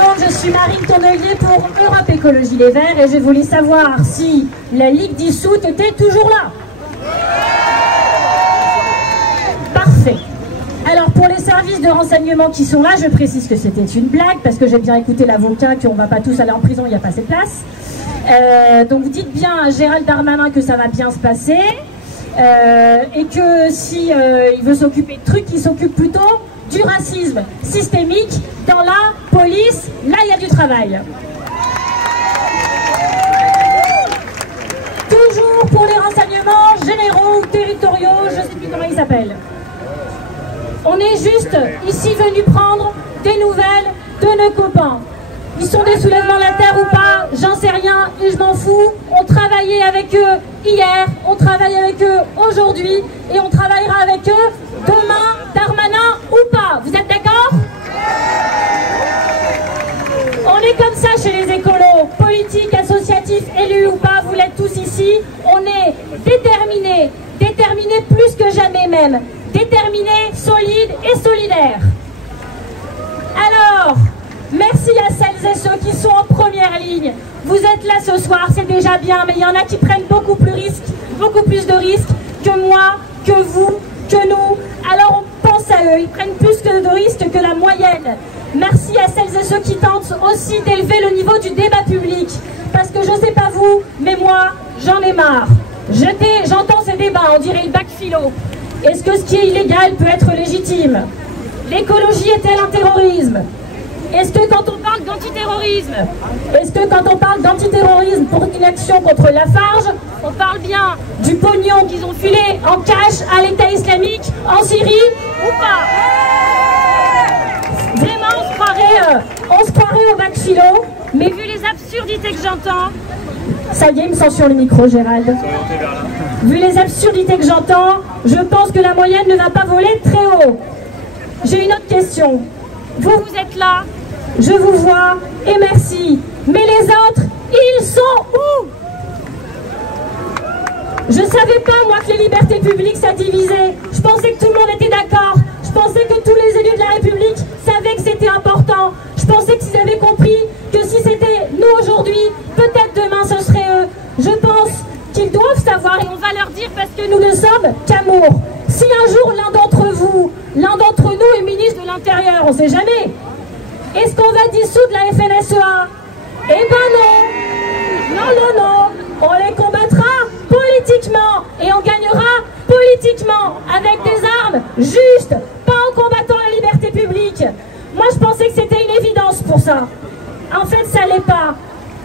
monde, je suis Marine Tonnelier pour Europe Écologie Les Verts et je voulais savoir si la Ligue dissoute était toujours là. Parfait. Alors pour les services de renseignement qui sont là, je précise que c'était une blague parce que j'ai bien écouté l'avocat qu'on ne va pas tous aller en prison, il n'y a pas assez de place. Donc dites bien à Gérald Darmanin que ça va bien se passer et que si il veut s'occuper de trucs, il s'occupe plutôt du racisme systémique dans la police. Là, il y a du travail. Toujours pour les renseignements généraux ou territoriaux, je ne sais plus comment ils s'appellent. On est juste ici venus prendre des nouvelles de nos copains. Ils sont des soulèvements de la terre ou pas, j'en sais rien et je m'en fous. On travaillait avec eux hier, on travaille avec eux aujourd'hui et on travaillera avec eux demain, Darmanin ou pas. Vous êtes d'accord? On est comme ça chez les écolos, politiques, associatifs, élus ou pas, vous l'êtes tous ici. On est déterminés, déterminés plus que jamais même. Déterminés, solides et solidaires. Alors, merci à celles et ceux qui sont en première ligne. Vous êtes là ce soir, c'est déjà bien, mais il y en a qui prennent beaucoup plus de risques que moi, que vous, que nous. Alors on pense à eux, ils prennent plus de risques que la moyenne. Merci à celles et ceux qui tentent aussi d'élever le niveau du débat public. Parce que je sais pas vous, mais moi, j'en ai marre. J'entends ces débats, on dirait le bac philo. Est-ce que ce qui est illégal peut être légitime? L'écologie est-elle un terrorisme? Est-ce que quand on parle d'antiterrorisme, pour une action contre Lafarge, on parle bien du pognon qu'ils ont filé en cash à l'État islamique en Syrie ou pas? Vraiment, on se croirait au bac philo, mais vu les absurdités que j'entends... Ça y est, il me censure le micro, Gérald. Vu les absurdités que j'entends, je pense que la moyenne ne va pas voler très haut. J'ai une autre question. Vous êtes là, je vous vois, et merci. Mais les autres, ils sont où? Je savais pas, moi, que les libertés publiques, ça divisait. Je pensais que tout le monde était d'accord. Je pensais que tous les élus de la République savaient que c'était important. Je pensais qu'ils avaient compris que si c'était nous aujourd'hui, peut-être demain ce serait eux. Je pense qu'ils doivent savoir et on va leur dire parce que nous ne sommes qu'amour. Si un jour l'un d'entre nous est ministre de l'Intérieur, on ne sait jamais. Est-ce qu'on va dissoudre la FNSEA? Eh ben non. Non, non, non. On les combattra politiquement et on gagnera politiquement avec des armes justes, pas en combattant la liberté publique. Moi, je pensais que c'était une évidence pour ça. En fait, ça l'est pas.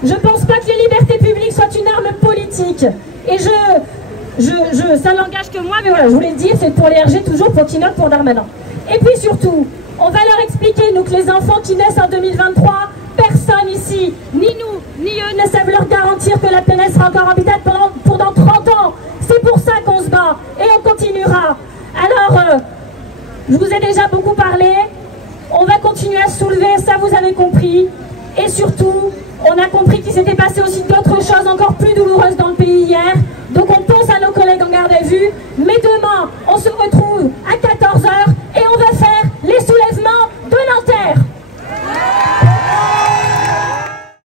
Je pense pas que les libertés publiques soient une arme politique. Et ça n'engage que moi, mais voilà, je voulais le dire, c'est pour les RG toujours, pour qu'ils notent pour Darmanin. Et puis surtout, on va leur expliquer, nous, que les enfants qui naissent en 2023, personne ici, ni nous, ni eux, ne savent leur garantir que la planète sera encore habitable pendant 30 ans. C'est pour ça qu'on se bat, et on continuera. Alors, je vous ai déjà beaucoup parlé, on va continuer à se soulever, ça vous avez compris. Et surtout, on a compris qu'il s'était passé aussi d'autres choses encore plus douloureuses.